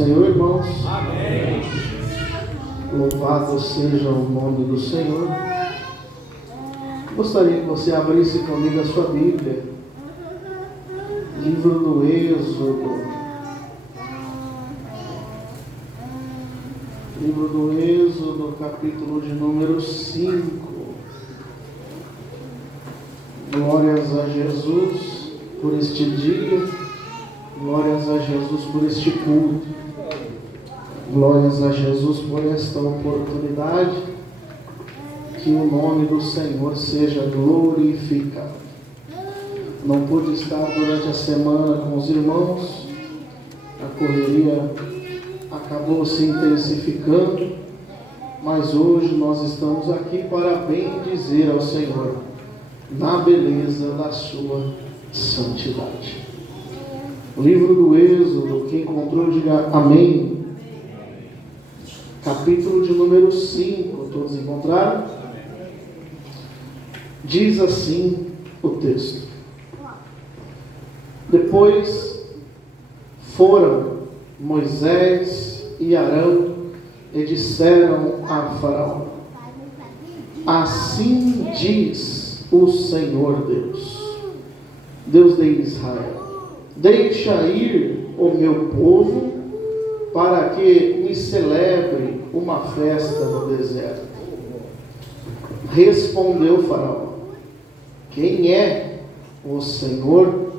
Senhor, irmãos. Amém. Louvado seja o nome do Senhor. Gostaria que você abrisse comigo a sua Bíblia. Livro do Êxodo. Livro do Êxodo, capítulo de número 5. Glórias a Jesus por este dia. Glórias a Jesus por este culto. Glórias a Jesus por esta oportunidade. Que o nome do Senhor seja glorificado. Não pude estar durante a semana com os irmãos. A correria acabou se intensificando. Mas hoje nós estamos aqui para bendizer ao Senhor na beleza da sua santidade. O livro do Êxodo, quem encontrou, diga amém. Capítulo de número 5, todos encontraram? Diz assim o texto: Depois foram Moisés e Arão e disseram a Faraó: Assim diz o Senhor Deus de Israel: Deixa ir o meu povo para que me celebre uma festa no deserto. Respondeu Faraó: Quem é o Senhor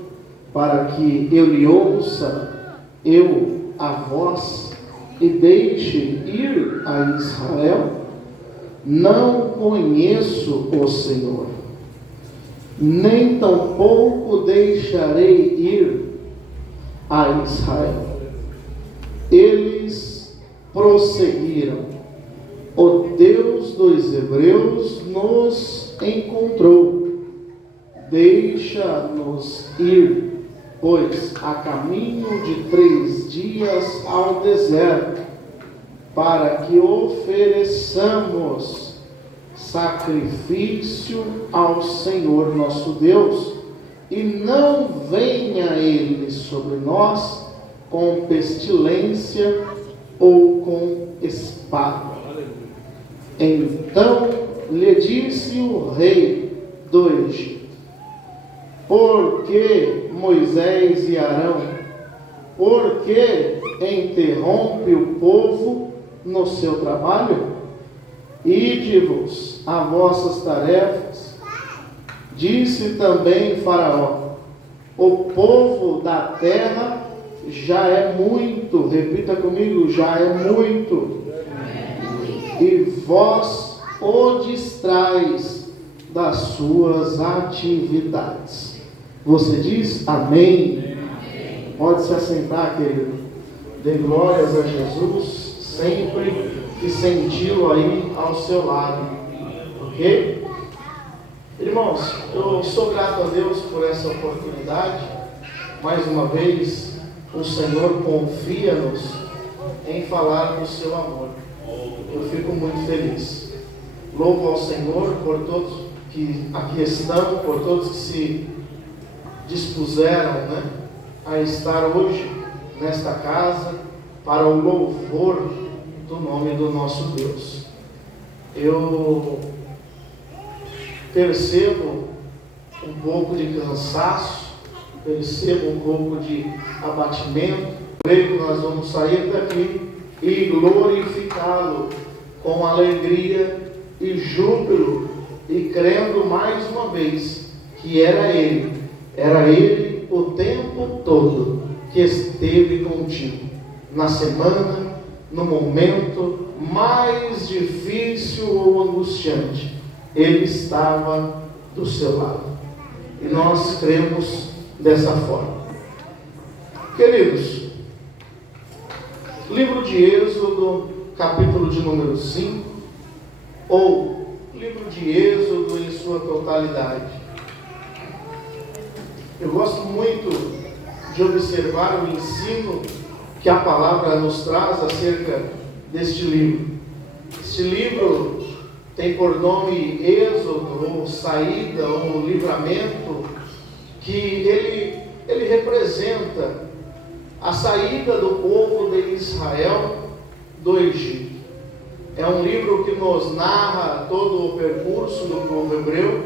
para que eu lhe ouça, eu a vós, e deixe ir a Israel? Não conheço o Senhor, nem tampouco deixarei ir a Israel. Eles prosseguiram: O Deus dos Hebreus nos encontrou. Deixa-nos ir, pois a caminho de 3 dias ao deserto, para que ofereçamos sacrifício ao Senhor nosso Deus, e não venha Ele sobre nós com pestilência ou com espada. Então lhe disse o rei do Egito: Por que Moisés e Arão? Por que interrompe o povo no seu trabalho? Ide-vos a vossas tarefas. Disse também Faraó: O povo da terra já é muito. Repita comigo: já é muito. E vós o distrais das suas atividades. Você diz amém? Amém. Pode se assentar, querido. Dê glórias a Jesus sempre que senti-lo aí ao seu lado. Ok? Irmãos, eu sou grato a Deus por essa oportunidade. Mais uma vez, o Senhor confia-nos em falar do seu amor. Eu fico muito feliz. Louvo ao Senhor por todos que aqui estão, por todos que se dispuseram, a estar hoje nesta casa para o louvor do nome do nosso Deus. Eu percebo um pouco de cansaço, percebo um pouco de abatimento. Creio que nós vamos sair daqui e glorificá-lo com alegria e júbilo, e crendo mais uma vez que era Ele o tempo todo que esteve contigo, na semana, no momento mais difícil ou angustiante, Ele estava do seu lado, e nós cremos dessa forma. Queridos, livro de Êxodo, capítulo de número 5, ou livro de Êxodo em sua totalidade. Eu gosto muito de observar o ensino que a palavra nos traz acerca deste livro. Este livro tem por nome Êxodo, ou saída, ou livramento, que ele representa a saída do povo de Israel do Egito. É um livro que nos narra todo o percurso do povo hebreu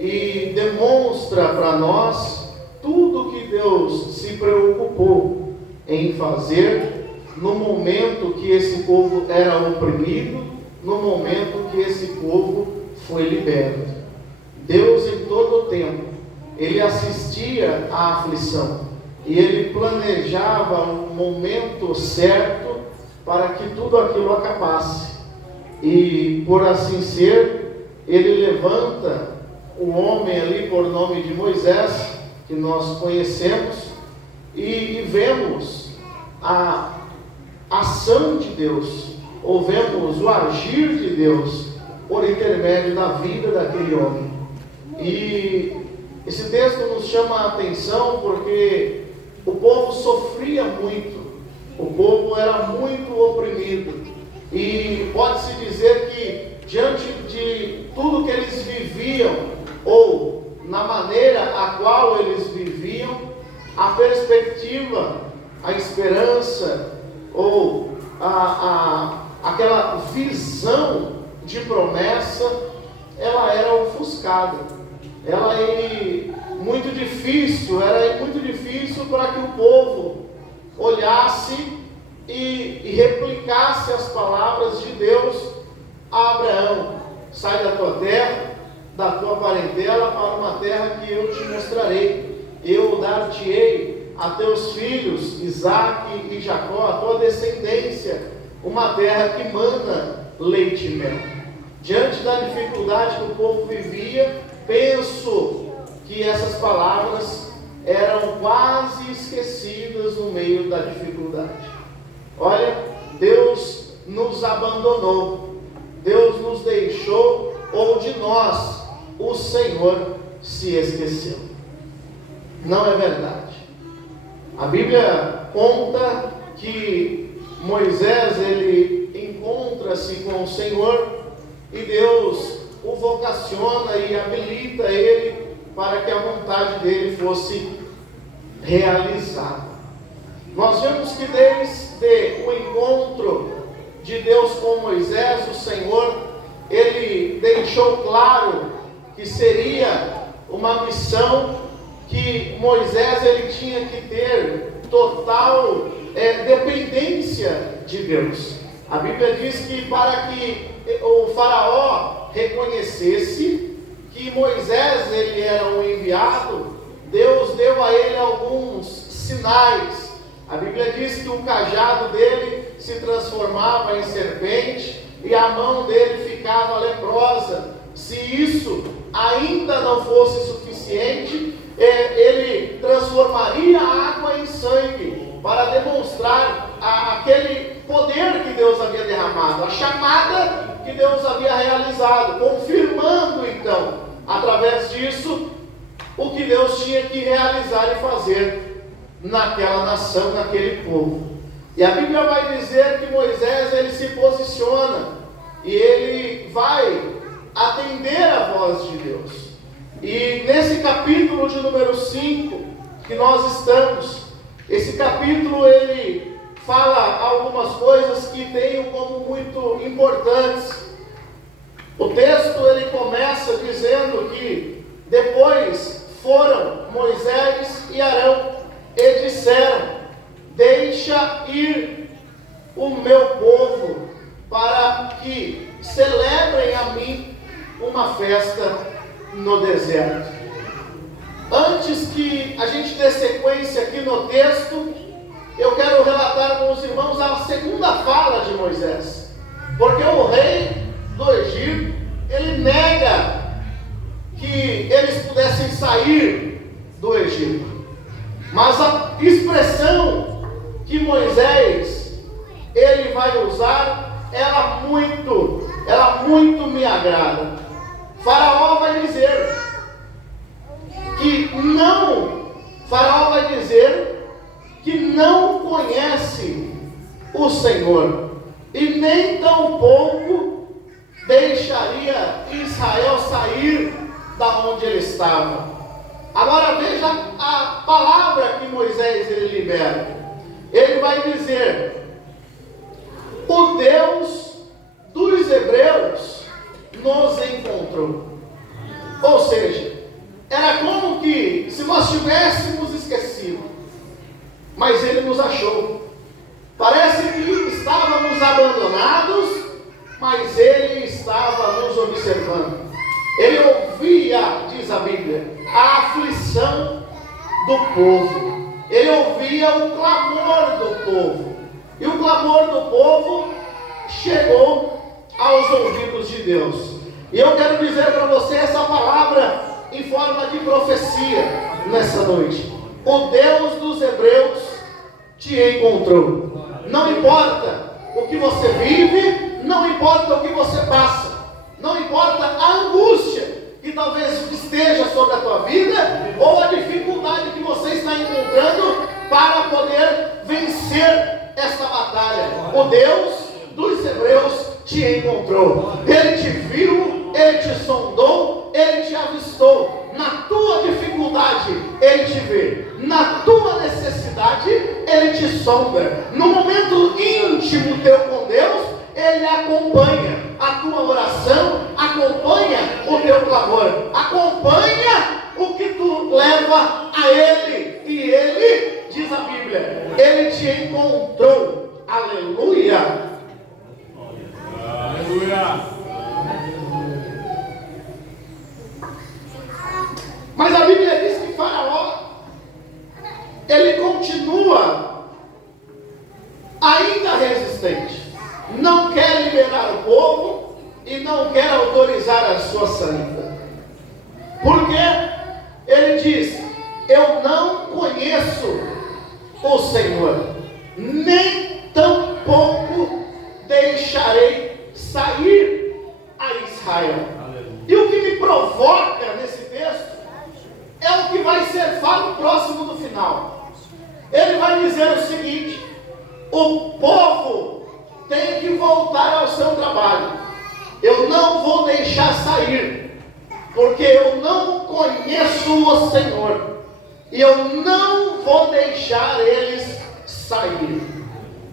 e demonstra para nós tudo que Deus se preocupou em fazer no momento que esse povo era oprimido, no momento que esse povo foi liberto. Deus, em todo o tempo, Ele assistia à aflição e Ele planejava um momento certo para que tudo aquilo acabasse. E, por assim ser, Ele levanta um homem ali por nome de Moisés, que nós conhecemos, e vemos a ação de Deus, ou vemos o agir de Deus por intermédio da vida daquele homem. E esse texto nos chama a atenção porque o povo sofria muito, o povo era muito oprimido, e pode-se dizer que diante de tudo que eles viviam, ou na maneira a qual eles viviam, a perspectiva, a esperança, ou aquela visão de promessa, ela era ofuscada. Ela era muito difícil para que o povo olhasse e replicasse as palavras de Deus a Abraão: sai da tua terra, da tua parentela, para uma terra que eu te mostrarei. Eu dar-te-ei a teus filhos, Isaque e Jacó, a tua descendência, uma terra que mana leite e mel. Diante da dificuldade que o povo vivia, penso que essas palavras eram quase esquecidas no meio da dificuldade. Olha, Deus nos abandonou, Deus nos deixou, ou de nós o Senhor se esqueceu. Não é verdade. A Bíblia conta que Moisés, ele encontra-se com o Senhor e Deus o vocaciona e habilita ele para que a vontade dele fosse realizada. Nós vemos que desde o encontro de Deus com Moisés, o Senhor, ele deixou claro que seria uma missão que Moisés ele tinha que ter total dependência de Deus. A Bíblia diz que para que o faraó reconhecesse que Moisés ele era um enviado, Deus deu a ele alguns sinais. A Bíblia diz que o cajado dele se transformava em serpente e a mão dele ficava leprosa. Se isso ainda não fosse suficiente, ele transformaria a água em sangue para demonstrar aquele poder que Deus havia derramado, a chamada que Deus havia realizado, confirmando então, através disso, o que Deus tinha que realizar e fazer naquela nação, naquele povo. E a Bíblia vai dizer que Moisés ele se posiciona e ele vai atender a voz de Deus. E nesse capítulo de número 5 que nós estamos, esse capítulo ele fala algumas coisas que tenho como muito importantes. O texto ele começa dizendo que depois foram Moisés e Arão e disseram: deixa ir o meu povo para que celebrem a mim uma festa no deserto. Antes que a gente dê sequência aqui no texto, eu quero relatar com os irmãos a segunda fala de Moisés, porque o rei do Egito, ele nega que eles pudessem sair do Egito, mas a expressão que Moisés ele vai usar, ela muito me agrada. Faraó vai dizer que não conhece o Senhor e nem tampouco deixaria Israel sair da onde ele estava. Agora veja a palavra que Moisés ele libera. Ele vai dizer: o Deus dos hebreus nos encontrou. Ou seja, era como que se nós tivéssemos esquecido, mas ele nos achou. Parece que estávamos abandonados, mas ele estava nos observando. Ele ouvia, diz a Bíblia, a aflição do povo. Ele ouvia o clamor do povo. E o clamor do povo chegou aos ouvidos de Deus. E eu quero dizer para você essa palavra em forma de profecia nessa noite. O Deus dos hebreus te encontrou. Não importa o que você vive, não importa o que você passa, não importa a angústia que talvez esteja sobre a tua vida, ou a dificuldade que você está encontrando para poder vencer esta batalha. O Deus dos hebreus te encontrou. Ele te viu, ele te sondou, ele te avistou. Na tua dificuldade, ele te vê. Na tua necessidade, ele te sonda. No momento íntimo teu com Deus, ele acompanha a tua oração, acompanha o teu clamor, acompanha o que tu leva a ele. E ele, diz a Bíblia, ele te encontrou. Aleluia! Aleluia! Mas a Bíblia diz que Faraó, ele continua ainda resistente. Não quer liberar o povo e não quer autorizar a sua saída. Porque ele diz: eu não conheço o Senhor, nem tampouco deixarei sair a Israel. E o que me provoca nesse texto é o que vai ser falado próximo do final. Ele vai dizer o seguinte: o povo tem que voltar ao seu trabalho. Eu não vou deixar sair, porque eu não conheço o Senhor, e eu não vou deixar eles sair.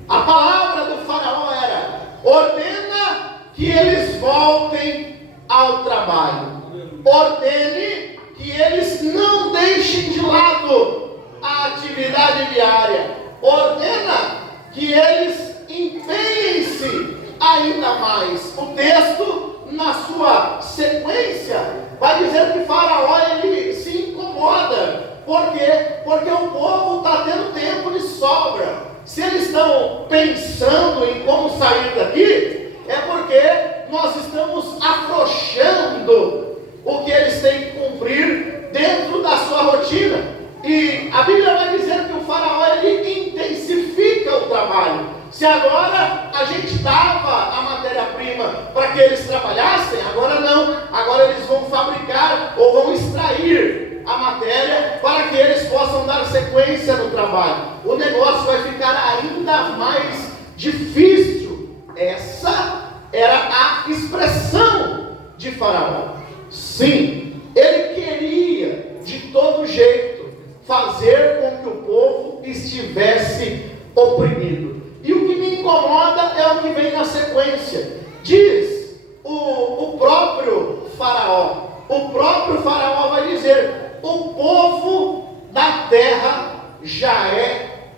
A palavra do Faraó era: ordena que eles voltem ao trabalho. Ordene que eles não deixem de lado a atividade diária. Ordena que eles empenhem-se ainda mais. O texto, na sua sequência, vai dizer que Faraó ele se incomoda. Por quê? Porque o povo está tendo tempo de sobra. Se eles estão pensando em como sair daqui, é porque nós estamos afrouxando o que eles têm que cumprir dentro da sua rotina. E a Bíblia vai dizer que o Faraó ele intensifica o trabalho. Se agora a gente dava a matéria-prima para que eles trabalhassem, agora não. Agora eles vão fabricar ou vão extrair a matéria para que eles possam dar sequência no trabalho. O negócio vai ficar ainda mais difícil. Essa era a expressão de Faraó. Sim, ele queria de todo jeito fazer com que o povo estivesse oprimido. E o que me incomoda é o que vem na sequência. Diz o próprio Faraó. O próprio Faraó vai dizer: o povo da terra já é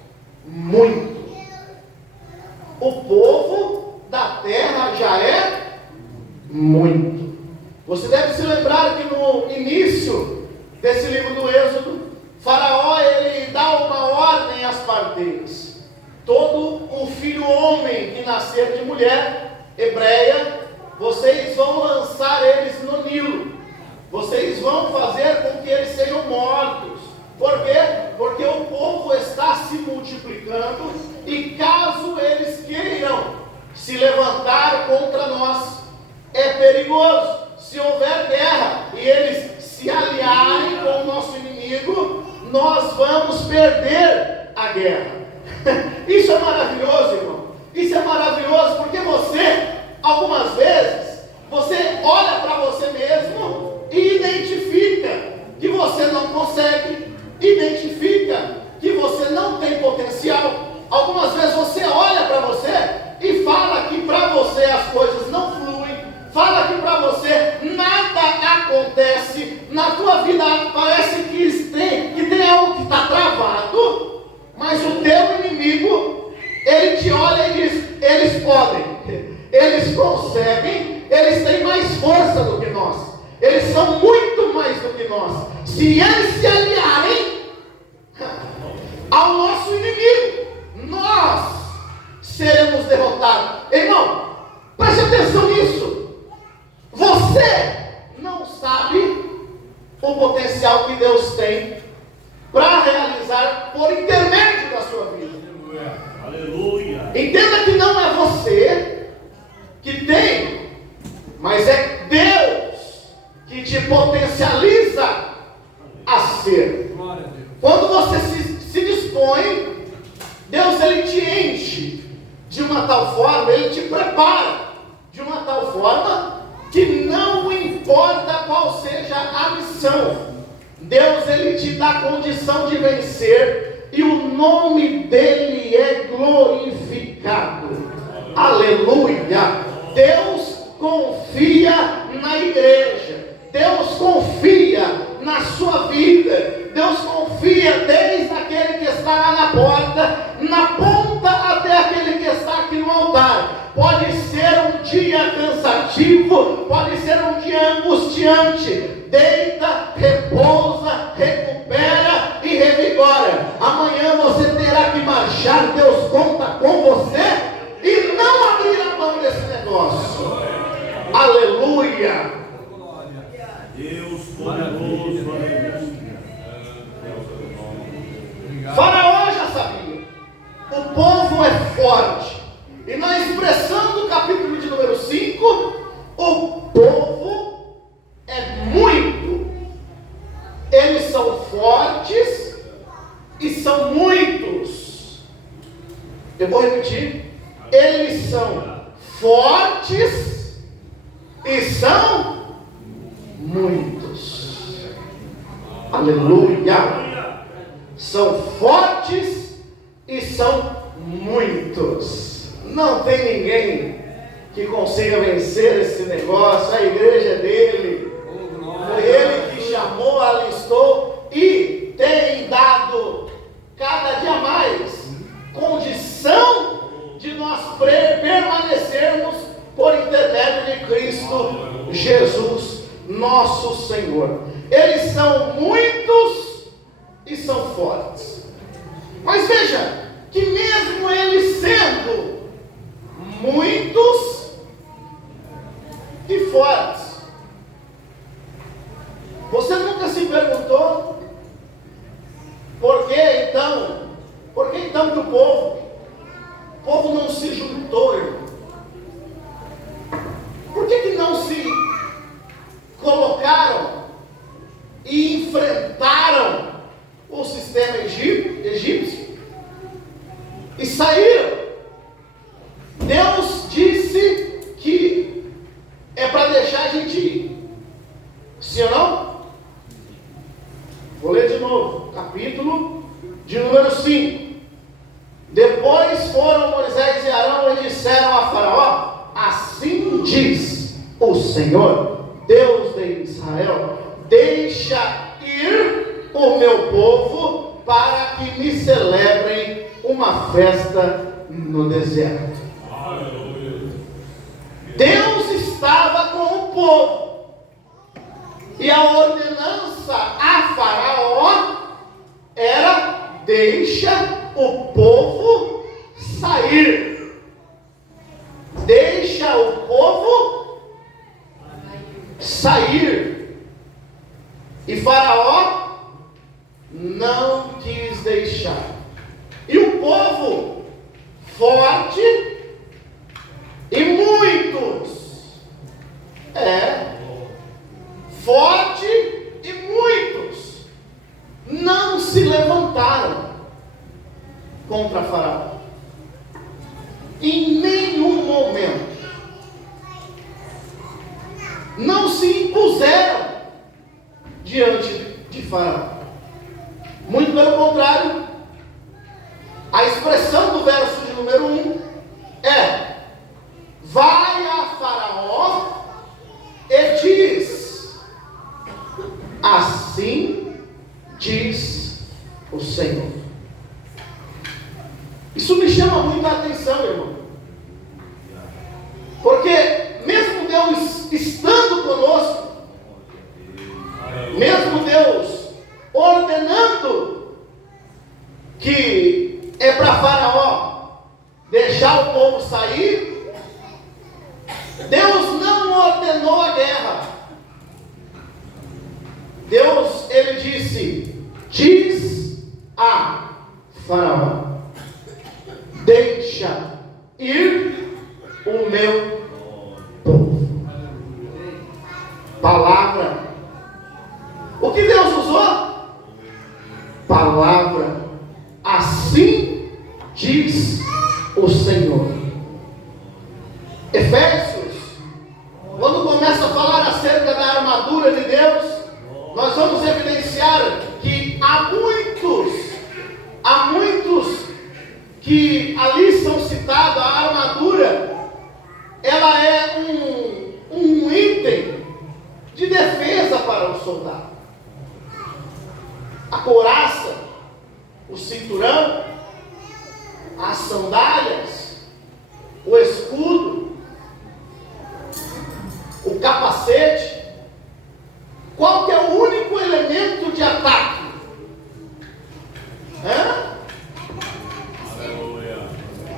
muito. O povo da terra já é muito. Você deve se lembrar que no início desse livro do Êxodo, Faraó ele dá uma ordem às parteiras. Todo o filho homem que nascer de mulher hebreia, vocês vão lançar eles no Nilo. Vocês vão fazer com que eles sejam mortos. Por quê? Porque o povo está se multiplicando e caso eles queiram se levantar contra nós, é perigoso. Se houver guerra e eles se aliarem com o nosso inimigo, nós vamos perder a guerra. Isso é maravilhoso, irmão. Isso é maravilhoso porque você, algumas vezes, você olha para você mesmo e identifica que você não consegue, identifica realizar por intermédio da sua vida. Aleluia. Entenda que não é você que tem, mas é Deus que te potencializa a ser. Quando você se dispõe, Deus ele te enche de uma tal forma, ele te prepara de uma tal forma que não importa qual seja a missão, Deus ele te dá condição de vencer e o nome dele é glorificado. Aleluia! Deus confia na igreja, Deus confia na sua vida, Deus confia desde aquele que está lá na porta, na ponta até aquele que está aqui no altar. Pode ser um dia cansativo, pode ser um dia angustiante. Deita, repousa, recupera e revigora. Amanhã você terá que marchar, Deus conta com você e não abrir a mão desse negócio. Aleluia! Deus poderoso, aleluia. Faraó já sabia, o povo é forte, e na expressão do capítulo de número 5, o povo é muito, eles são fortes e são muitos. Eu vou repetir, eles são fortes e são muitos. Aleluia! São fortes e são muitos. Não tem ninguém que consiga vencer esse negócio. A igreja é dele. Foi ele que chamou, alistou e tem dado cada dia mais condição de nós permanecermos por intermédio de Cristo Jesus, nosso Senhor. Eles são muitos e são fortes. Mas veja, que mesmo eles sendo muitos e fortes, você nunca se perguntou por que então que o povo não se juntou, irmão? Por que não se colocaram e enfrentaram o sistema egípcio e saíram? Deus disse que é para deixar a gente ir, sim ou não? Vou ler de novo, capítulo de número 5. Depois foram Moisés e Arão e disseram a Faraó: assim diz o Senhor, Deus de Israel, deixa ir o meu povo para que me celebrem uma festa no deserto. Deus estava com o povo e a ordenança a Faraó era: deixa o povo sair, deixa o povo sair. E Faraó não quis deixar. E o povo forte e muitos, forte e muitos, não se levantaram contra Faraó. Em nenhum momento. Não se impuseram diante de Faraó. Muito pelo contrário, a expressão do verso de número 1 é: vai a Faraó e diz, assim diz o Senhor. Isso me chama muito a atenção, irmão, porque mesmo Deus estando conosco, mesmo Deus ordenando que é para Faraó deixar o povo sair, Deus não ordenou a guerra. Deus, ele disse: diz a Faraó: deixa ir o meu povo. Palavra. O que Deus usou? Palavra. Assim diz o Senhor. Efésios, quando começa a falar acerca da armadura de Deus, nós vamos evidenciar que há muitos que ali são citados. A armadura, ela é um item de defesa para o soldado. A couraça, o cinturão, as sandálias, o escudo, o capacete. Qual que é o único elemento de ataque?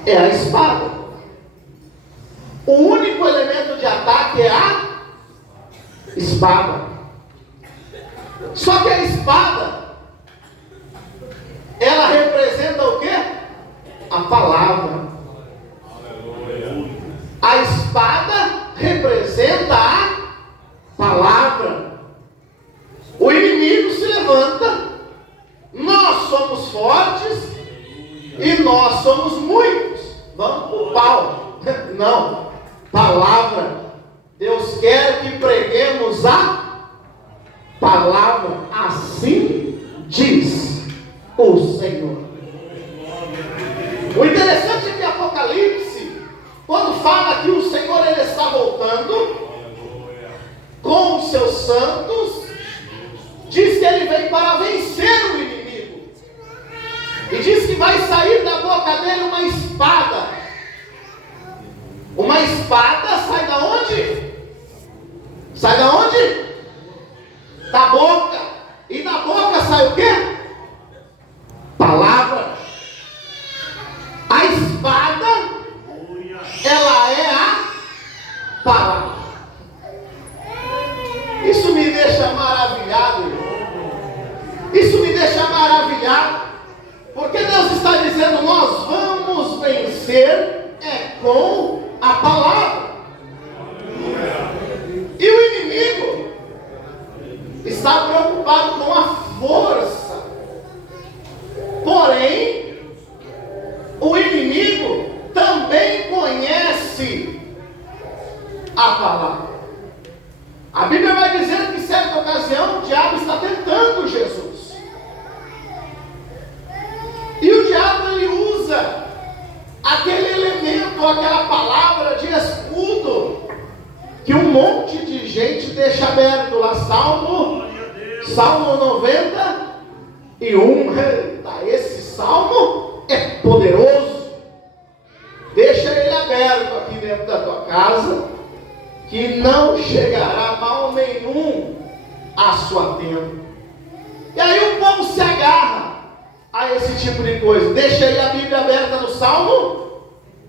É a espada. O único elemento de ataque é a espada. Só que a espada, ela representa o quê? A palavra. A espada representa a palavra. O inimigo se levanta. Nós somos fortes e nós somos muitos. Vamos pro pau. Não. Palavra. Deus quer que preguemos a palavra. Assim diz o Senhor. O interessante é que Apocalipse, quando fala que o Senhor ele está voltando com os seus santos, diz que ele vem para vencer o inimigo. E diz que vai sair da boca dele uma espada. Uma espada sai da onde? Sai da onde? Da boca. E da boca sai o quê? Palavra. A espada, ela é a palavra. Isso me deixa maravilhado. Isso me deixa maravilhado. Porque Deus está dizendo: nós vamos vencer com a palavra. E o inimigo está preocupado com a força. Porém, o inimigo também conhece a palavra. A Bíblia vai dizer que em certa ocasião o diabo está tentando Jesus. E o diabo ele usa aquele elemento, aquela palavra de escudo, que um monte de gente deixa aberto lá. Salmo 91. Esse salmo é poderoso. Deixa ele aberto aqui dentro da tua casa, que não chegará mal nenhum à sua tenda. E aí o povo se agarra a esse tipo de coisa. Deixa aí a Bíblia aberta no Salmo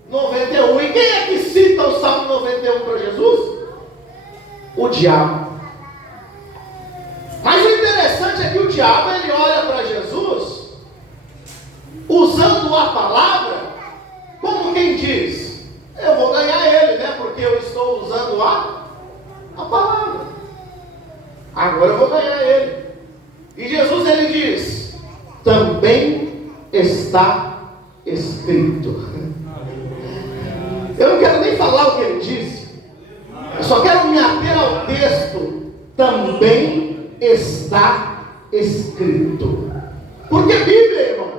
91. E quem é que cita o Salmo 91 para Jesus? O diabo. Mas o interessante é que o diabo ele olha para Jesus usando a palavra como quem diz: eu vou ganhar ele, né? Porque eu estou usando a palavra. Agora eu vou ganhar ele. E Jesus ele diz: também está escrito. Eu não quero nem falar o que ele disse. Eu só quero me ater ao texto. Também está escrito. Porque Bíblia, irmão,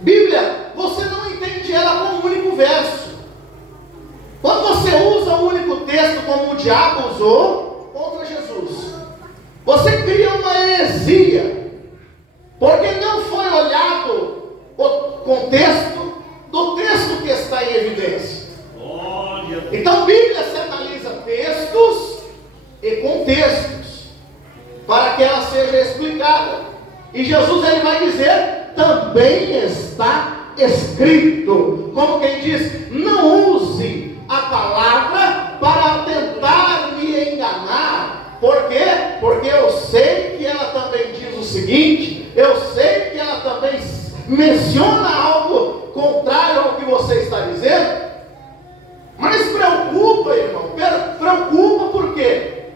Bíblia, você não entende ela como um único verso. Quando você usa um único texto como o diabo usou contra Jesus, você cria uma heresia, porque não foi olhado o contexto do texto que está em evidência. Então Bíblia se analisa textos e contextos para que ela seja explicada. E Jesus ele vai dizer: também está escrito. Como quem diz: não use a palavra para tentar me enganar. Por quê? Porque eu sei que ela também diz o seguinte, eu sei que ela também menciona algo contrário ao que você está dizendo. Mas preocupa, irmão, preocupa por quê?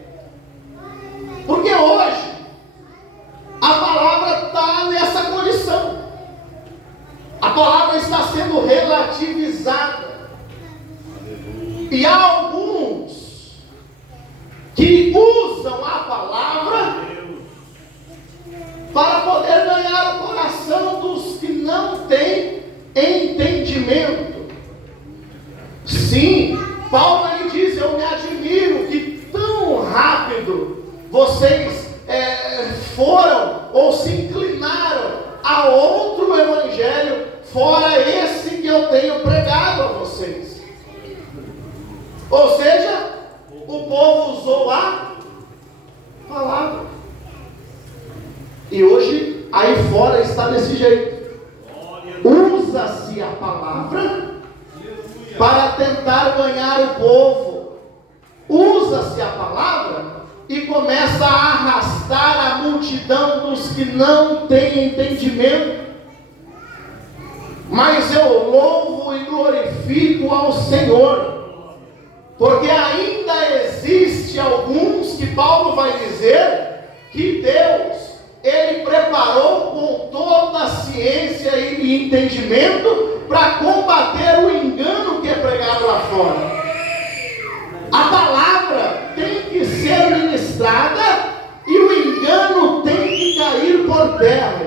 Porque hoje a palavra está nessa condição. A palavra está sendo relativizada. E há alguns que usam a palavra para poder ganhar o coração dos que não têm entendimento. Sim, Paulo ele diz: eu me admiro que tão rápido vocês foram ou se inclinaram a outro evangelho fora esse que eu tenho pregado a vocês. Ou seja, o povo usou a palavra. E hoje, aí fora está desse jeito. Usa-se a palavra para tentar ganhar o povo. Usa-se a palavra e começa a arrastar a multidão dos que não têm entendimento. Mas eu louvo e glorifico ao Senhor, porque ainda existe alguns que Paulo vai dizer que Deus ele preparou com toda a ciência e entendimento para combater o engano que é pregado lá fora. A palavra tem que ser ministrada e o engano tem que cair por terra.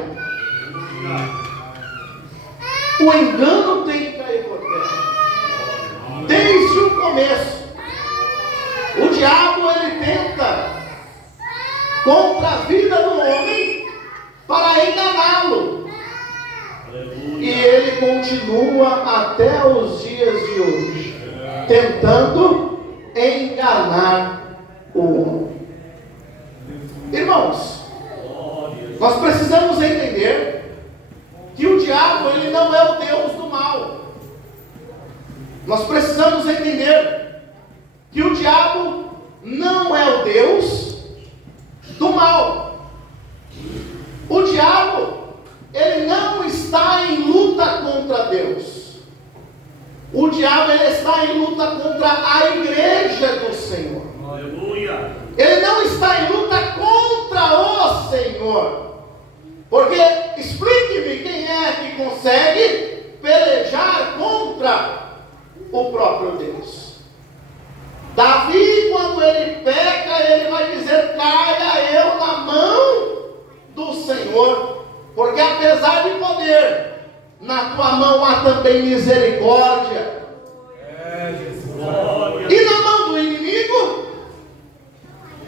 O engano tem que cair por terra. Desde o começo, o diabo ele tenta contra a vida do homem para enganá-lo. E ele continua até os dias de hoje, tentando enganar o homem. Irmãos, nós precisamos entender que o diabo ele não é o Deus do mal. Nós precisamos entender que o diabo não é o Deus do mal. O diabo ele não está em luta contra Deus. O diabo ele está em luta contra a igreja do Senhor. Aleluia. Ele não está em luta contra o Senhor. Porque explique-me quem é que consegue pelejar contra o próprio Deus. Davi, quando ele peca, ele vai dizer: caia eu na mão do Senhor, porque apesar de poder, na tua mão há também misericórdia. E na mão do inimigo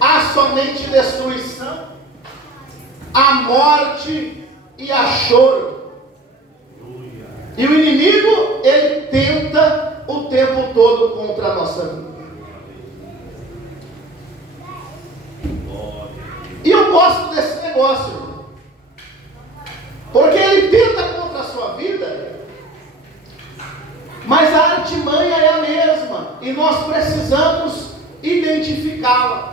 há somente destruição, a morte e a choro. E o inimigo ele tenta o tempo todo contra a nossa vida. E eu gosto desse negócio, porque ele tenta contra a sua vida, mas a artimanha é a mesma, e nós precisamos identificá-la.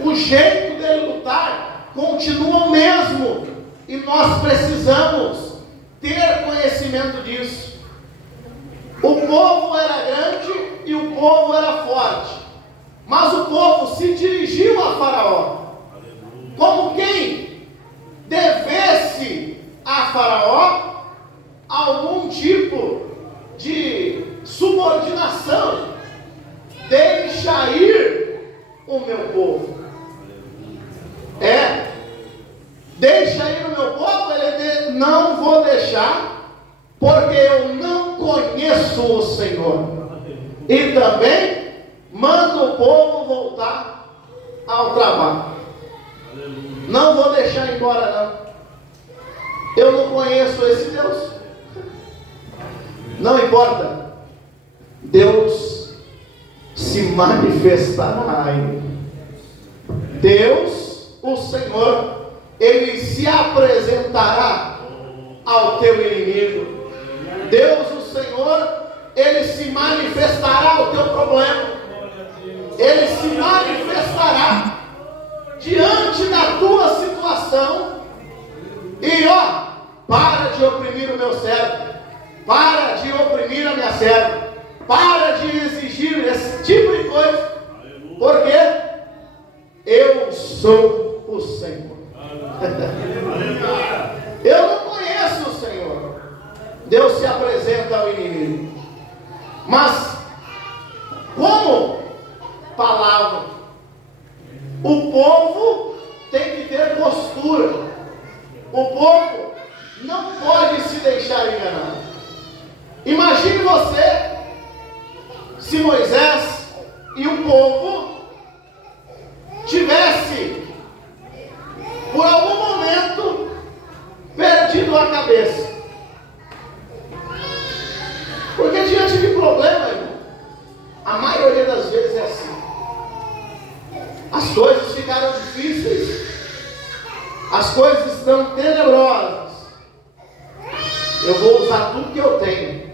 O jeito dele lutar continua o mesmo, e nós precisamos ter conhecimento disso. O povo era grande e o povo era forte, mas o povo se dirigiu a Faraó como quem devesse a Faraó algum tipo de subordinação. Deixa ir o meu povo. Deixa ir o meu povo. Ele não vou deixar, porque eu não conheço o Senhor. E também manda o povo voltar ao trabalho. Não vou deixar embora não. Eu não conheço esse Deus. Não importa. Deus se manifestará aí. Deus, o Senhor, Ele se apresentará ao teu inimigo. Deus, o Senhor, Ele se manifestará ao teu problema. Ele se manifestará diante da tua situação. E para de de oprimir o meu servo. Para de oprimir a minha serva. Para de exigir esse tipo de coisa. Porque eu sou o Senhor. Eu não conheço o Senhor. Deus se apresenta ao inimigo. Mas, como palavra, o povo tem que ter postura. O povo não pode se deixar enganar. Imagine você, se Moisés e o povo tivesse, por algum momento, perdido a cabeça. Porque diante de problema, irmão, a maioria das vezes é assim. As coisas ficaram difíceis, as coisas estão tenebrosas. Eu vou usar tudo que eu tenho.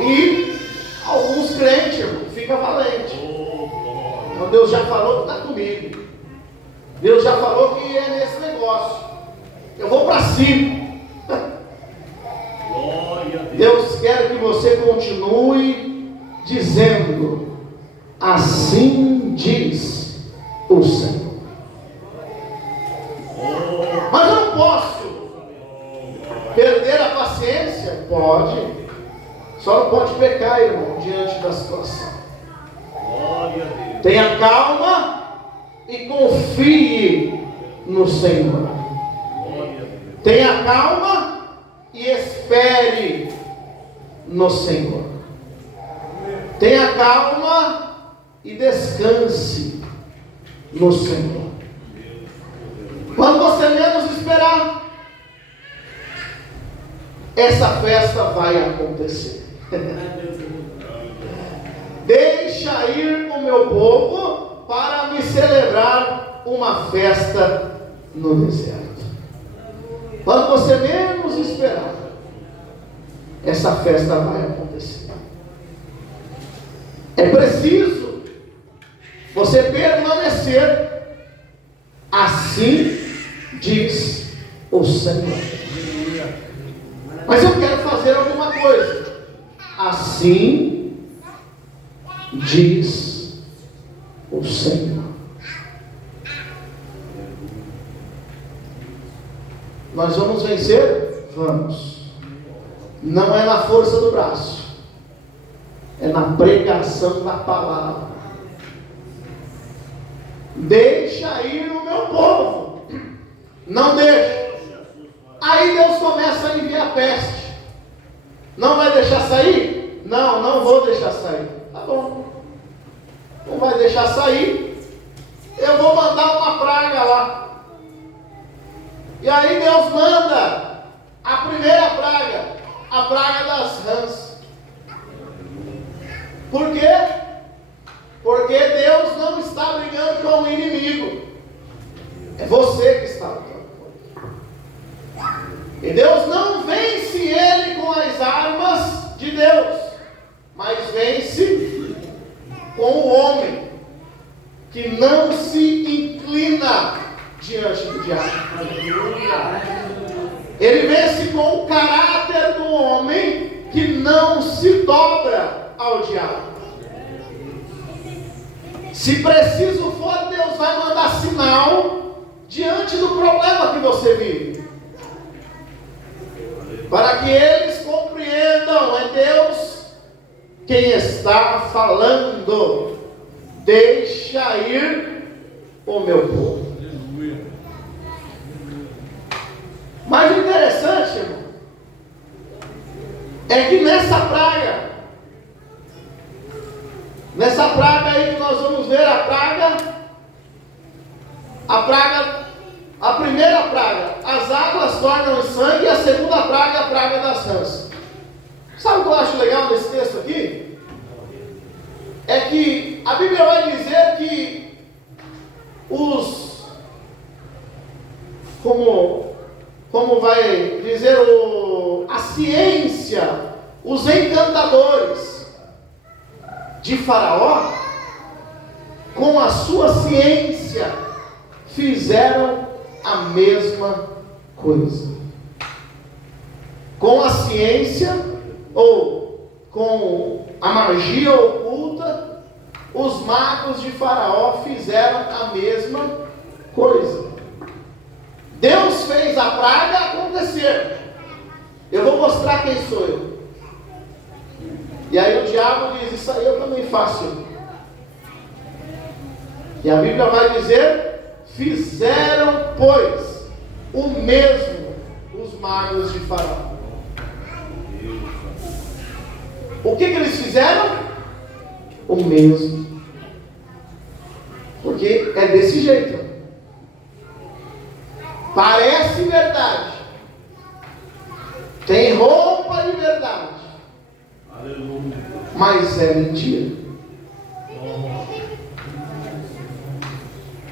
E alguns crentes, irmão, ficam valentes. Então Deus já falou que está comigo. Deus já falou que é nesse negócio. Eu vou para cima. Deus quer que você continue dizendo: assim diz o Senhor. Mas eu não posso perder a paciência? Pode. Só não pode pecar, irmão, diante da situação. Tenha calma e confie no Senhor. Tenha calma e espere no Senhor. Tenha calma e descanse no Senhor. Quando você menos esperar, essa festa vai acontecer. Deixa ir o meu povo para me celebrar uma festa no deserto. Quando você menos esperar, essa festa vai acontecer. É preciso você permanecer. Assim diz o Senhor. Mas eu quero fazer alguma coisa. Assim diz o Senhor. Nós vamos vencer? Vamos. Não é na força do braço, é na pregação da palavra. Deixa ir o meu povo. Não deixa. Aí Deus começa a enviar peste. Não vai deixar sair? Não vou deixar sair. Tá bom. Não vai deixar sair. Eu vou mandar uma praga lá. E aí Deus manda a primeira praga, a praga das rãs. Por quê? Porque Deus não está brigando com o inimigo. É você que está lutando. E Deus não vence ele com as armas de Deus, mas vence com o homem que não se inclina diante do diabo. Ele vence com o caráter do homem que não se dobra ao diabo. Se preciso for, Deus vai mandar sinal diante do problema que você vive, para que eles compreendam: é Deus quem está falando. Deixa ir o meu povo. Mas o interessante, irmão, é que nessa praga aí que nós vamos ver, a primeira praga, as águas tornam em sangue, e a segunda praga, a praga das rãs. Sabe o que eu acho legal nesse texto aqui? É que a Bíblia vai dizer que como vai dizer a ciência, os encantadores de Faraó, com a sua ciência, fizeram a mesma coisa. com a ciência ou com a magia oculta, os magos de Faraó fizeram a mesma coisa. Deus fez a praga acontecer. Eu vou mostrar quem sou eu. E aí o diabo diz: isso aí eu também faço. E a Bíblia vai dizer: fizeram, pois, o mesmo os magos de Faraó. O que eles fizeram? O mesmo. Porque é desse jeito. Parece verdade. Tem roupa de verdade. Aleluia. Mas é mentira.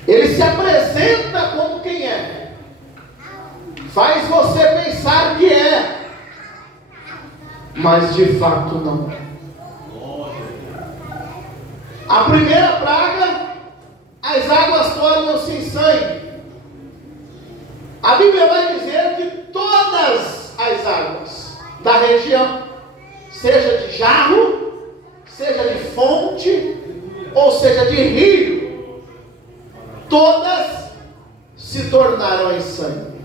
Ele se apresenta como quem é. Faz você pensar que é. Mas de fato não. A primeira praga, as águas tornam-se em sangue. A Bíblia vai dizer que todas as águas da região, seja de jarro, seja de fonte, ou seja de rio, todas se tornaram em sangue.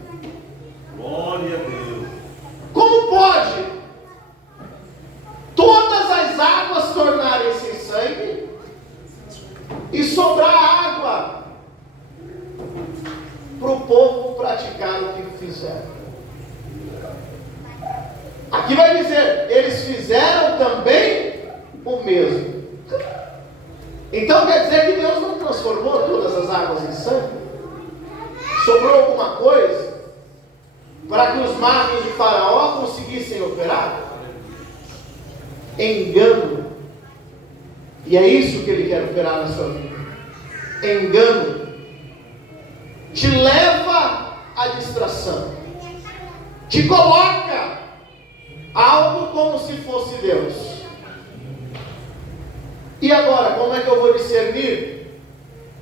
Glória a Deus. Como pode todas as águas tornarem-se em sangue e sobrar água para o povo praticar o que fizeram? Aqui vai dizer: eles fizeram também o mesmo. Então quer dizer que Deus não transformou todas as águas em sangue? Sobrou alguma coisa para que os magos de Faraó conseguissem operar? Engano. E é isso que ele quer operar na sua vida. Engano. Te leva à distração. Te coloca algo como se fosse Deus. E agora, como é que eu vou discernir?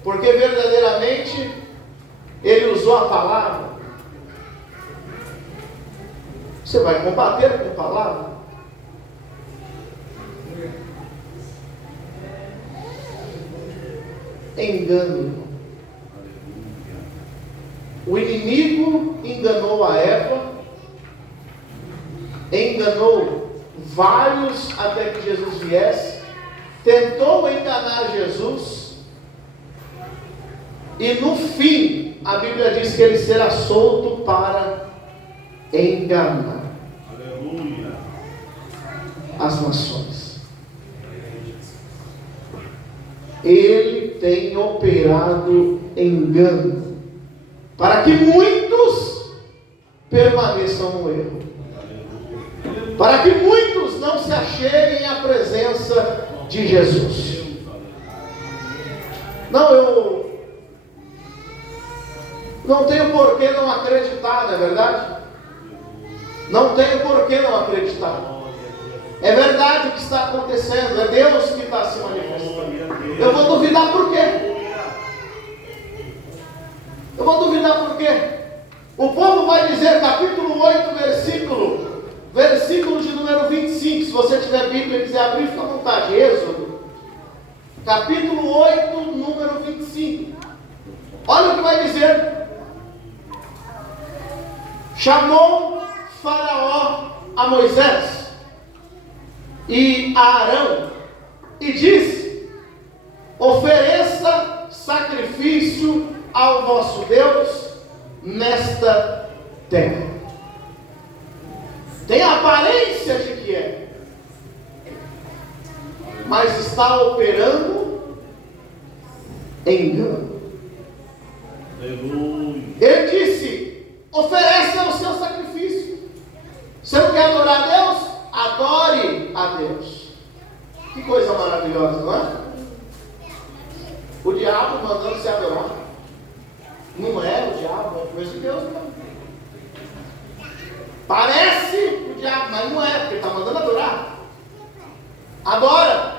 Porque verdadeiramente ele usou a palavra. Você vai combater com a palavra? Engano. O inimigo enganou a Eva, enganou vários até que Jesus viesse, tentou enganar Jesus, e no fim a Bíblia diz que ele será solto para enganar as nações. Ele tem operado engano para que muitos permaneçam no erro, para que muitos não se acheguem à presença de Jesus. Não, eu não tenho por que não acreditar, não é verdade? Não tenho por que não acreditar. É verdade o que está acontecendo, é Deus que está se manifestando. Eu vou duvidar por quê? Eu vou duvidar por quê? O povo vai dizer, capítulo 8, versículo de número 25, se você tiver Bíblia e quiser abrir, fica à vontade. Êxodo, capítulo 8, número 25. Olha o que vai dizer. Chamou Faraó a Moisés e a Arão e disse: ofereça sacrifício ao vosso Deus nesta terra. Tem a aparência de que é, mas está operando engano. Ele disse: ofereça o seu sacrifício. Você não quer adorar a Deus? Adore a Deus. Que coisa maravilhosa, não é? O diabo mandando se adorar. Não é o diabo, é coisa de Deus, não. Parece o diabo, mas não é, porque está mandando adorar. Adora.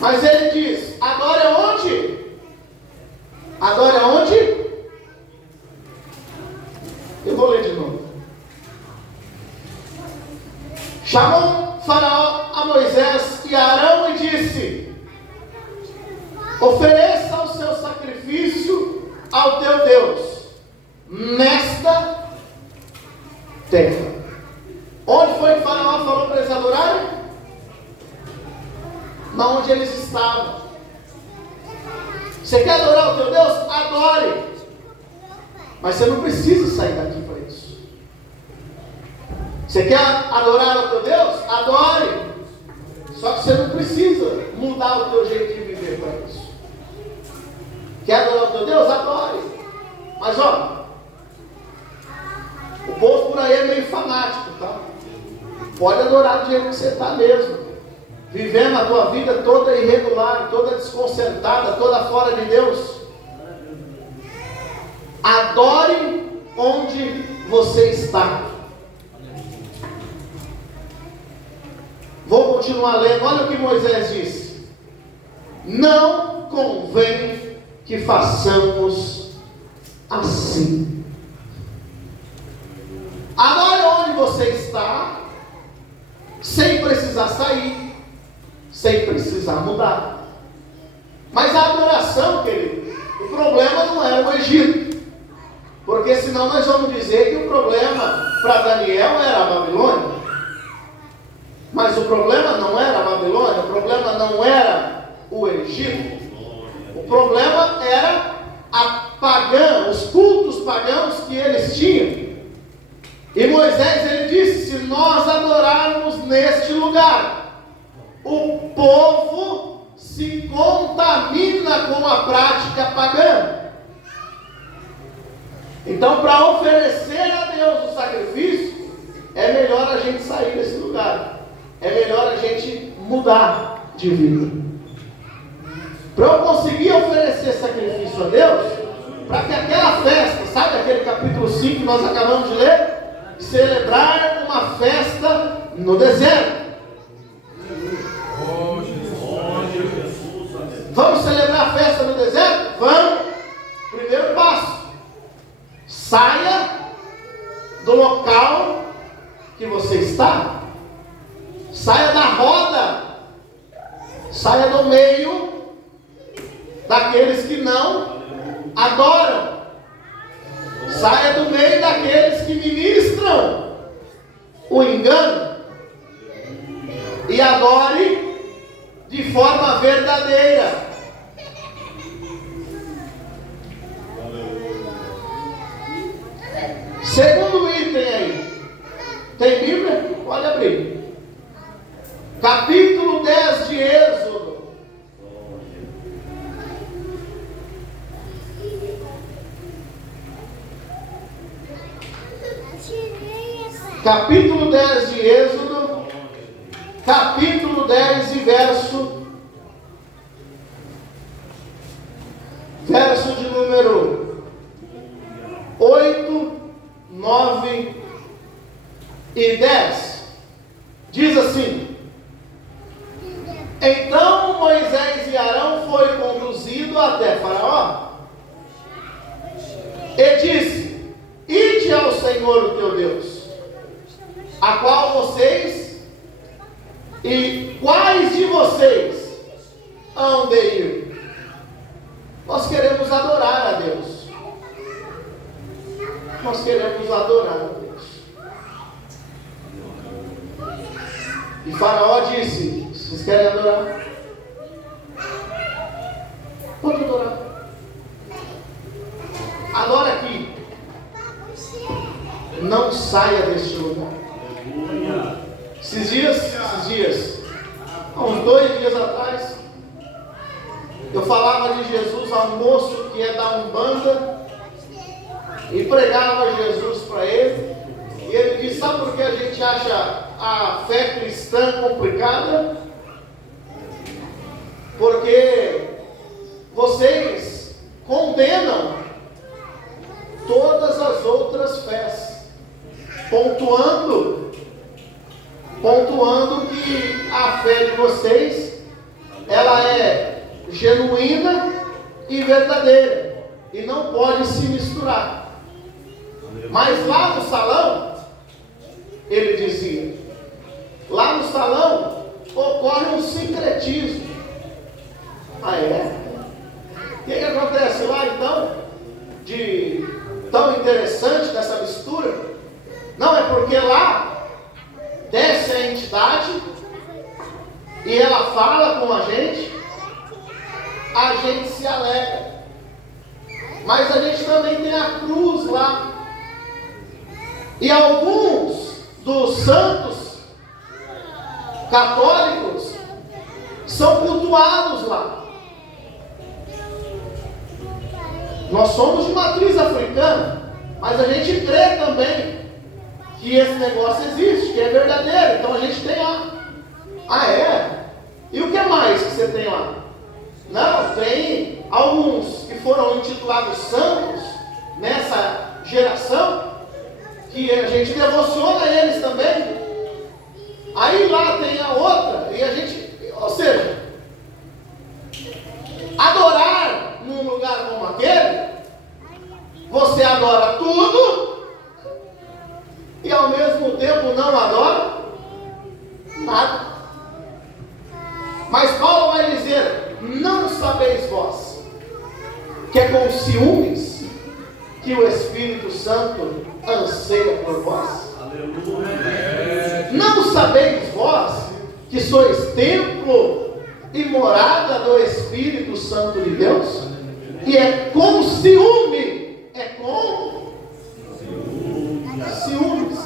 Mas ele diz: adore aonde? Adore aonde? Eu vou ler de novo. Chamou Faraó a Moisés e Arão e disse: ofereça o seu sacrifício ao teu Deus nesta terra. Onde foi que Faraó falou para eles adorarem? Na onde eles estavam. Você quer adorar o teu Deus? Adore. Mas você não precisa sair daqui para isso. Você quer adorar o teu Deus? Adore. Só que você não precisa mudar o teu jeito de viver para isso. Quer adorar o teu Deus? Adore. Mas ó, o povo por aí é meio fanático, tá? Pode adorar do jeito que você está mesmo. Vivendo a tua vida toda irregular, toda desconcertada, toda fora de Deus. Adore onde você está. Vou continuar lendo. Olha o que Moisés disse: não convém que façamos assim. Adore onde você está, sem precisar sair, sem precisar mudar. Mas a adoração, querido, o problema não é o Egito, porque senão nós vamos dizer que o problema para Daniel era a Babilônia. Mas o problema não era a Babilônia, o problema não era o Egito. O problema era a pagã, os cultos pagãos que eles tinham. E Moisés, ele disse: se nós adorarmos neste lugar, o povo se contamina com a prática pagã. Então, para oferecer a Deus o sacrifício, é melhor a gente sair desse lugar. É melhor a gente mudar de vida. Para eu conseguir oferecer sacrifício a Deus, para que aquela festa, sabe aquele capítulo 5 que nós acabamos de ler? Celebrar uma festa no deserto. Vamos celebrar a festa no deserto? Vamos. Primeiro passo: saia do local que você está. Saia da roda. Saia do meio daqueles que não adoram. Saia do meio daqueles que ministram o engano. E adore de forma verdadeira. Segundo item aí. Tem Bíblia? Pode abrir. Capítulo 10 de Êxodo. Capítulo 10 de Êxodo. Capítulo 10 e verso de número 8, 9 e 10. Diz assim: então Moisés e Arão foi conduzido até Faraó e disse: ide ao Senhor o teu Deus, a qual vocês e quais de vocês hão de ir? Nós queremos adorar a Deus. Nós queremos adorar a Deus. E Faraó disse: vocês querem adorar? Pode adorar. Adora aqui. Não saia deste lugar. Esses dias, há uns 2 dias atrás, eu falava de Jesus a um moço que é da Umbanda e pregava Jesus para ele. E ele disse: sabe por que a gente acha a fé cristã complicada? Porque vocês condenam todas as outras fés, pontuando que a fé de vocês, ela é genuína e verdadeira, e não pode se misturar. Mas lá no salão, ele dizia: salão ocorre um sincretismo. Ah, é? O que acontece lá então? De tão interessante dessa mistura? Não, é porque lá desce a entidade e ela fala com a gente se alegra. Mas a gente também tem a cruz lá. E alguns dos santos católicos são cultuados lá. Nós somos de matriz africana, mas a gente crê também que esse negócio existe, que é verdadeiro. Então a gente tem lá. Ah, é? E o que mais que você tem lá? Não, tem alguns que foram intitulados santos nessa geração, que a gente devociona eles também. Aí lá tem a outra, e a gente, ou seja, adorar num lugar como aquele, você adora tudo e ao mesmo tempo não adora nada. Mas Paulo vai dizer: não sabeis vós que é com ciúmes que o Espírito Santo anseia por vós? Aleluia. Não sabeis vós que sois templo e morada do Espírito Santo de Deus? E é com ciúme, ciúmes,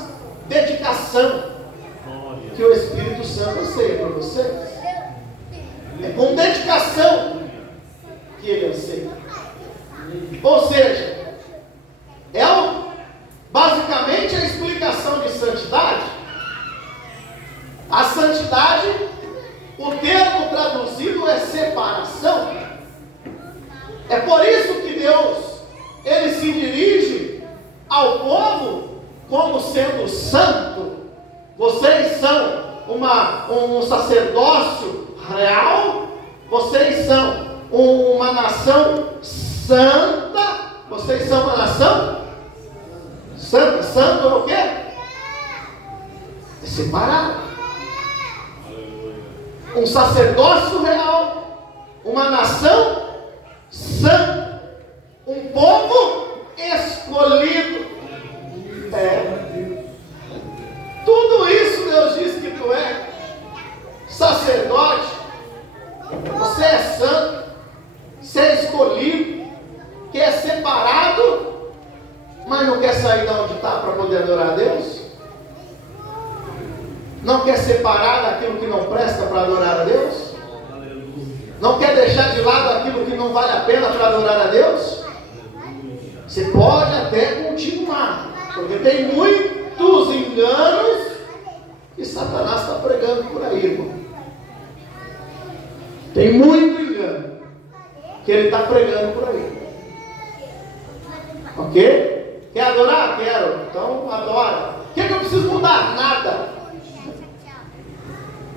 dedicação, que o Espírito Santo anseia por vocês. É com dedicação que ele anseia. Ou seja, basicamente a explicação de santidade. A santidade, o termo traduzido é separação. É por isso que Deus, ele se dirige ao povo como sendo santo. Vocês são um sacerdócio real, vocês são uma nação santa, vocês são uma nação santa. Santo é o quê? É separado. Um sacerdócio real, uma nação santa, um povo escolhido. Tudo isso Deus diz que tu é sacerdote, você é santo, você é escolhido, que é separado, mas não quer sair de onde está para poder adorar a Deus? Não quer separar daquilo que não presta para adorar a Deus? Não quer deixar de lado aquilo que não vale a pena para adorar a Deus? Você pode até continuar, porque tem muitos enganos que Satanás está pregando por aí, irmão. Tem muito engano que ele está pregando por aí. Ok? Quer adorar? Quero. Então adora. O que eu preciso mudar? Nada.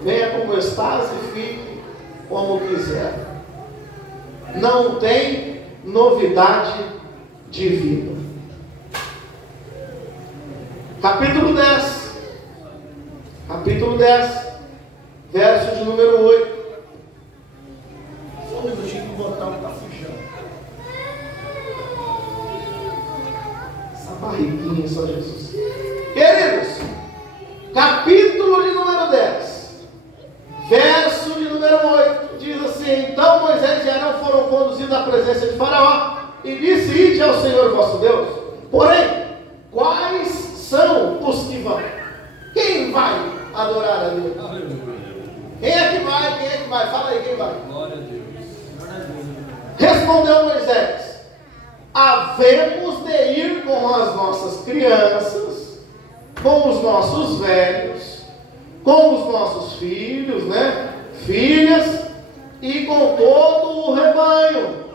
Venha como estás e fique como quiser. Não tem novidade de vida. Capítulo 10. Capítulo 10, verso de número 8. Só um minutinho que o botão está fugindo. Essa barriguinha, só Jesus. Queridos, capítulo de número 10, verso de número 8, diz assim: então Moisés e Arão foram conduzidos à presença de Faraó, e disse: ide ao Senhor vosso Deus. Porém, quais são os que vão? Quem vai adorar a Deus? Quem é que vai? Quem é que vai? Fala aí, quem vai? Glória a Deus. Respondeu Moisés: havemos de ir com as nossas crianças, com os nossos velhos, com os nossos filhos, filhas, e com todo o rebanho,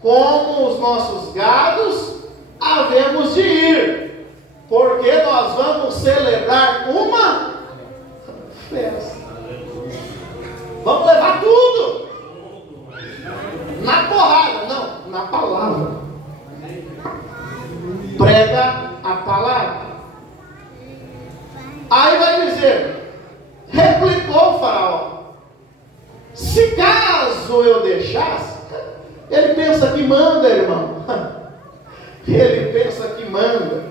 como os nossos gados, havemos de ir, porque nós vamos celebrar uma festa. Vamos levar tudo. Na porrada, não, na palavra. Prega a palavra. Aí vai dizer: Replicou o faraó: se caso eu deixasse, ele pensa que manda, irmão. Ele pensa que manda.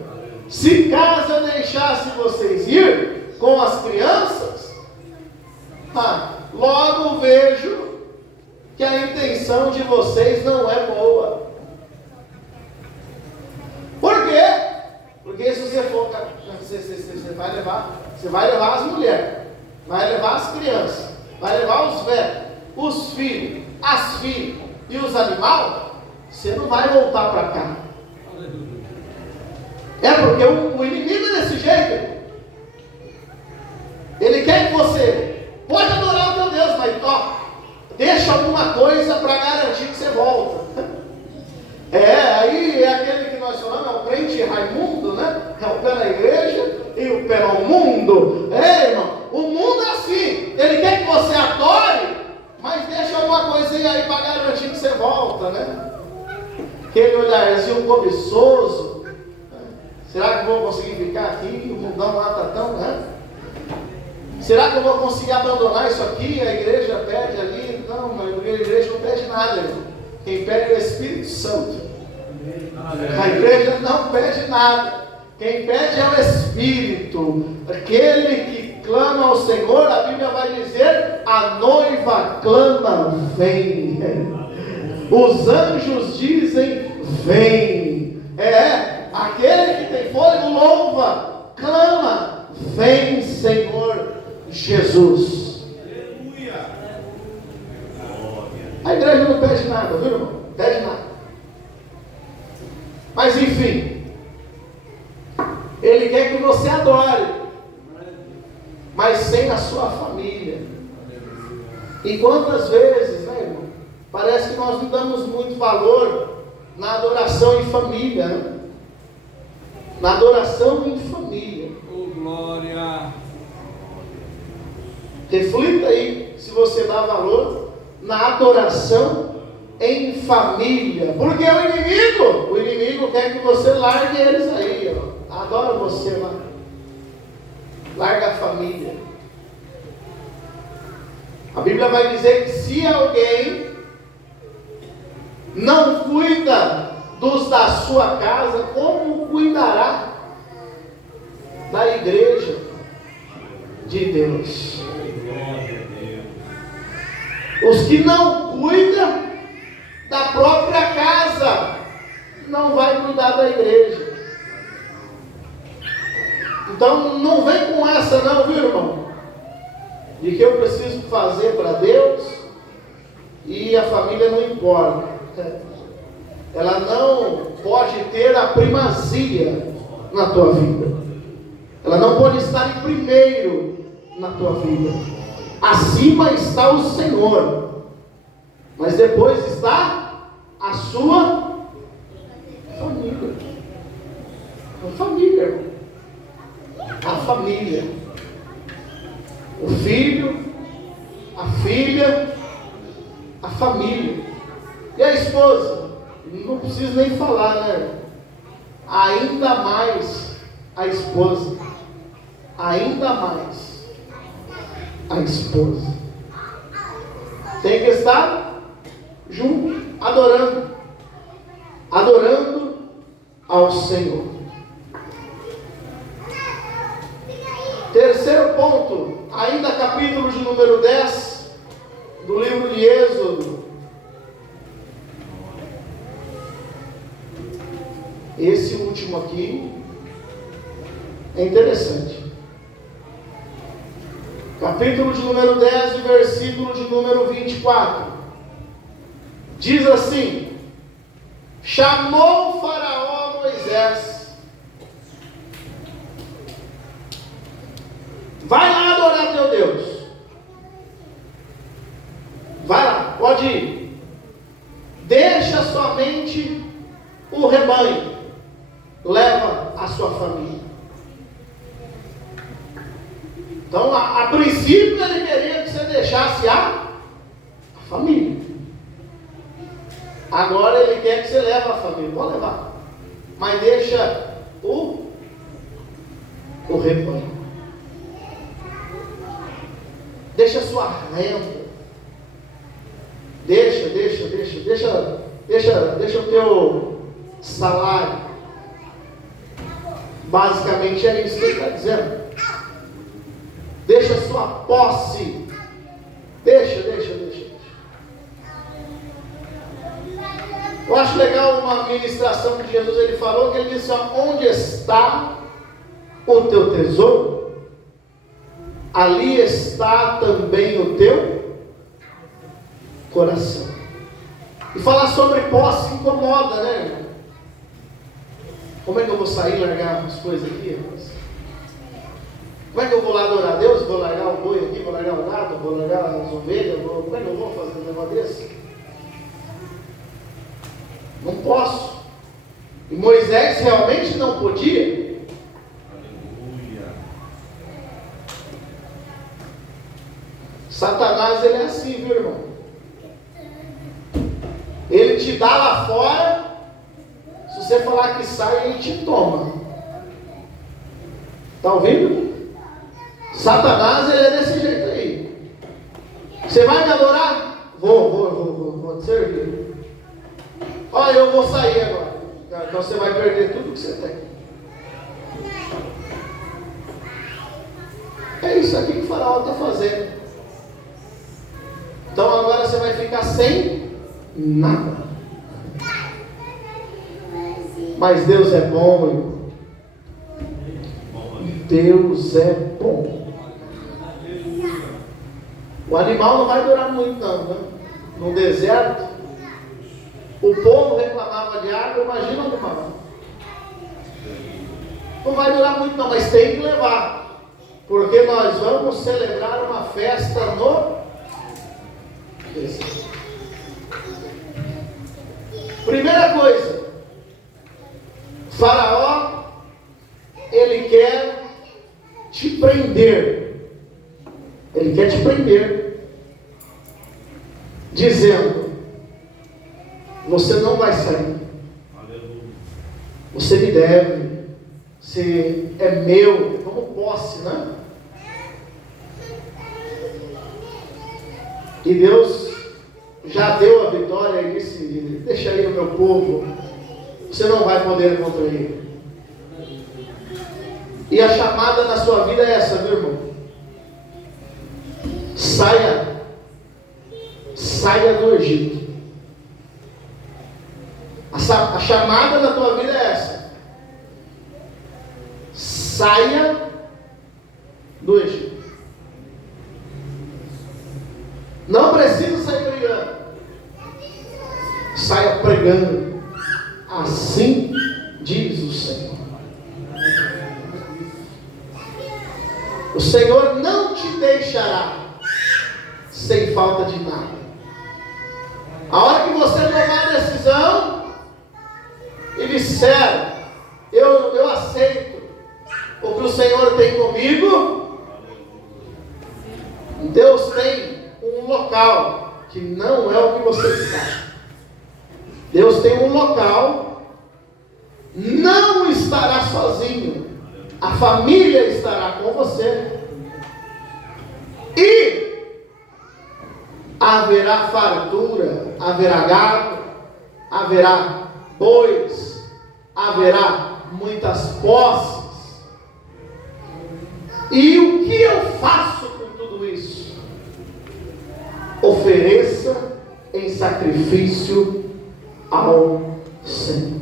Se caso eu deixasse vocês ir com as crianças, logo vejo que a intenção de vocês não é boa. Por quê? Porque se você for, você vai levar as mulheres, vai levar as crianças, vai levar os velhos, os filhos, as filhas e os animais, você não vai voltar para cá. É porque o inimigo é desse jeito. Ele quer que você pode adorar o teu Deus, mas deixa alguma coisa para garantir que você volta. Aí é aquele que nós falamos, é o crente Raimundo, né? É o pé na igreja e o pé no mundo. Irmão, o mundo é assim. Ele quer que você adore, mas deixa alguma coisinha aí para garantir que você volta, né? Aquele olharzinho cobiçoso. Será que eu vou conseguir ficar aqui? O mundão lá está tão, né? Será que eu vou conseguir abandonar isso aqui? A igreja pede ali? Não, mas a igreja não pede nada, irmão. Quem pede é o Espírito Santo. A igreja não pede nada. Quem pede é o Espírito. Aquele que clama ao Senhor, a Bíblia vai dizer: a noiva clama, vem. Os anjos dizem, vem. Aquele que tem fôlego louva, clama, vem, Senhor Jesus. Aleluia. A igreja não pede nada, viu, irmão? Pede nada. Mas enfim, ele quer que você adore, mas sem a sua família. E quantas vezes, né, irmão? Parece que nós não damos muito valor na adoração em família, né? Na adoração em família. Oh, glória! Reflita aí se você dá valor na adoração em família. Porque o inimigo quer que você largue eles aí, ó. Adora você lá. Larga a família. A Bíblia vai dizer que se alguém não cuida dos da sua casa, como cuidará da igreja de Deus? Os que não cuidam da própria casa, não vai cuidar da igreja. Então não vem com essa não, viu, irmão? De que eu preciso fazer para Deus e a família não importa. Ela não pode ter a primazia na tua vida. Ela não pode estar em primeiro na tua vida. Acima está o Senhor, mas depois está a sua família. A família, irmão. A família. O filho, a filha, a família. E a esposa? Não preciso nem falar, né? Ainda mais a esposa. Ainda mais a esposa. Tem que estar junto, adorando. Adorando ao Senhor. Terceiro ponto, ainda capítulo de número 10 do livro de Êxodo. Esse último aqui é interessante. Capítulo de número 10, versículo de número 24. Diz assim: chamou o faraó Moisés. Vai lá adorar teu Deus. Vai lá, pode ir. Deixa somente o rebanho. Leva a sua família. Então, a princípio, ele queria que você deixasse a família. Agora ele quer que você leve a família. Pode levar. Mas deixa o rebanho. sua renda. Deixa o teu salário. Basicamente é isso que ele está dizendo. Deixa a sua posse. Deixa. Eu acho legal uma ministração que Jesus ele falou, que ele disse: onde está o teu tesouro, ali está também o teu coração. E falar sobre posse incomoda, né, irmão? Como é que eu vou sair e largar as coisas aqui, irmãos? Como é que eu vou lá adorar a Deus? Vou largar o boi aqui, vou largar o gado, vou largar as ovelhas, como é que eu vou fazer um negócio desse? Não posso. E Moisés realmente não podia. Aleluia. Satanás, ele é assim, viu, irmão? Ele te dá lá fora. Se você falar que sai, ele te toma. Está ouvindo? Satanás, ele é desse jeito aí. Você vai me adorar? Vou te servir. Olha, eu vou sair agora. Então você vai perder tudo que você tem. É isso aqui que o faraó está fazendo. Então agora você vai ficar sem nada. Mas Deus é bom, irmão. Deus é bom. O animal não vai durar muito não, né? No deserto, o povo reclamava de água, imagina o animal. Não vai durar muito não, mas tem que levar. Porque nós vamos celebrar uma festa no deserto. Primeira coisa, Faraó, ele quer te prender. Ele quer te prender, dizendo: você não vai sair. Você me deve. Você é meu, como posse, né? E Deus já deu a vitória e disse: deixa aí o meu povo, você não vai poder contra ele. E a chamada na sua vida é essa, meu irmão: saia do Egito. A chamada na tua vida é essa: saia do Egito. Não precisa sair brigando, saia pregando. Assim diz o Senhor. O Senhor não te deixará sem falta de nada. A hora que você tomar a decisão e disser: eu aceito o que o Senhor tem comigo, Deus tem um local que não é o que você está. Deus tem um local, não estará sozinho, a família estará com você, e haverá fartura, haverá gado, haverá bois, haverá muitas posses. E o que eu faço com tudo isso? Ofereça em sacrifício ao Senhor.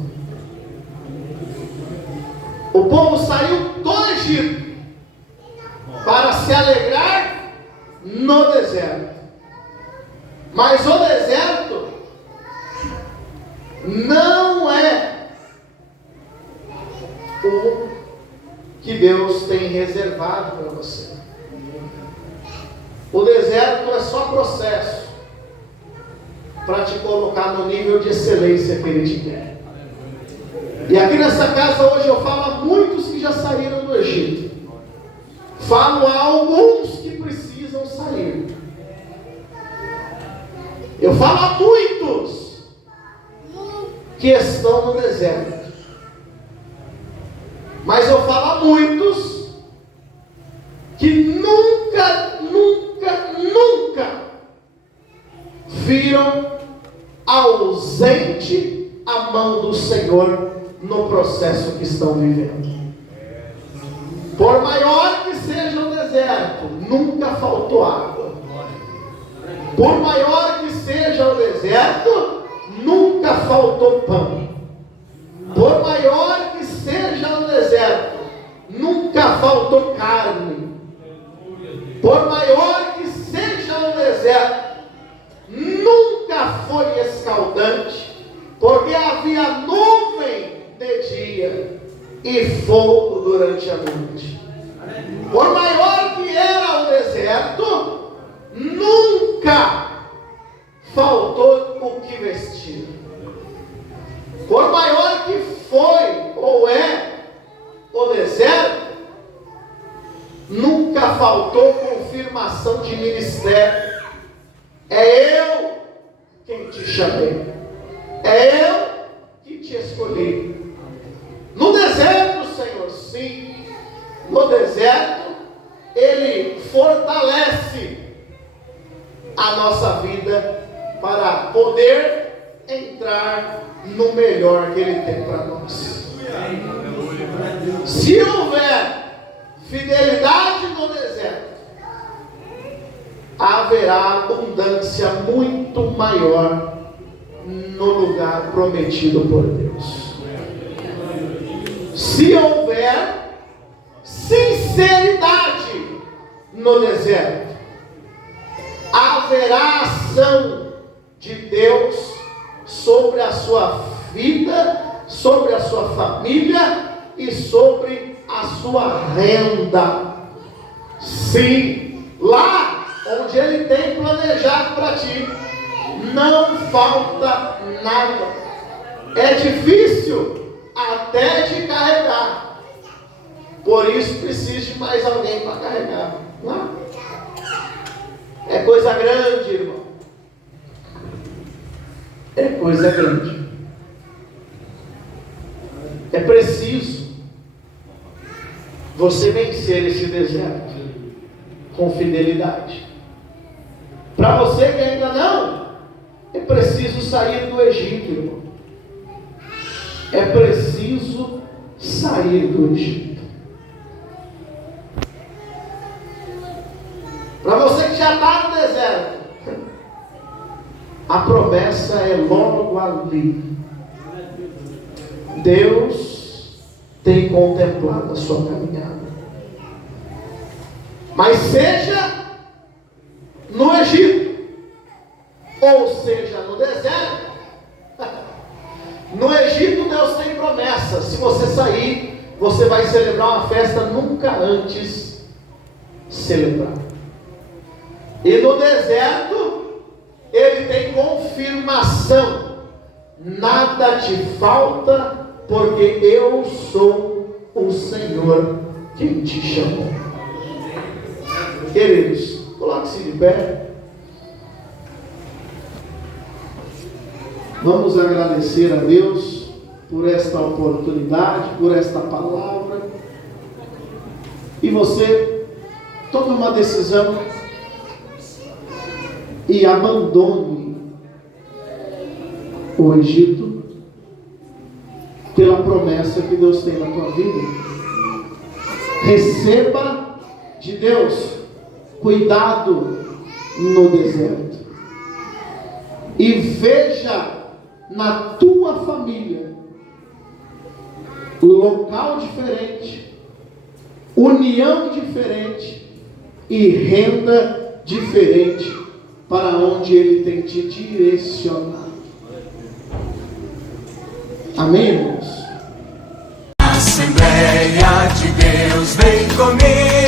O povo saiu do Egito para se alegrar no deserto. Mas o deserto não é o que Deus tem reservado para você. O deserto é só processo para te colocar no nível de excelência que Ele te quer. E aqui nessa casa hoje eu falo a muitos que já saíram do Egito. Falo a alguns que precisam sair. Eu falo a muitos que estão no deserto. Mas eu falo a muitos que nunca estão vivendo. Por maior que seja o deserto, nunca faltou água. Por maior que seja o deserto, nunca faltou pão. Por maior que seja o deserto, nunca faltou carne. Por maior que seja o deserto, nunca foi escaldante, porque havia nuvem de dia e fogo durante a noite. Por maior que era o deserto, nunca faltou o que vestir. Por maior que foi ou é o deserto, nunca faltou confirmação de ministério. É eu quem te chamei. É eu que te escolhi. No deserto, Senhor, sim. No deserto, Ele fortalece a nossa vida para poder entrar no melhor que Ele tem para nós. Se houver fidelidade no deserto, haverá abundância muito maior no lugar prometido por Deus. Se houver sinceridade no deserto, haverá ação de Deus sobre a sua vida, sobre a sua família e sobre a sua renda. Sim, lá onde Ele tem planejado para ti, não falta nada. É difícil até de carregar, por isso precisa de mais alguém para carregar. Não? É coisa grande, irmão. É coisa grande. É preciso você vencer esse deserto com fidelidade. Para você que ainda não, é preciso sair do Egito, irmão. É preciso sair do Egito. Para você que já está no deserto, a promessa é logo ali. Deus tem contemplado a sua caminhada. Mas seja no Egito, ou seja no deserto, no Egito Deus tem promessa. Se você sair, você vai celebrar uma festa nunca antes celebrada. E no deserto, Ele tem confirmação. Nada te falta, porque eu sou o Senhor quem te chamou. Queridos, coloque-se de pé. Vamos agradecer a Deus por esta oportunidade, por esta palavra. E você tome uma decisão e abandone o Egito pela promessa que Deus tem na tua vida. Receba de Deus cuidado no deserto e veja na tua família local diferente, união diferente e renda diferente para onde Ele tem te direcionado. Amém, irmãos? Assembleia de Deus, vem comigo.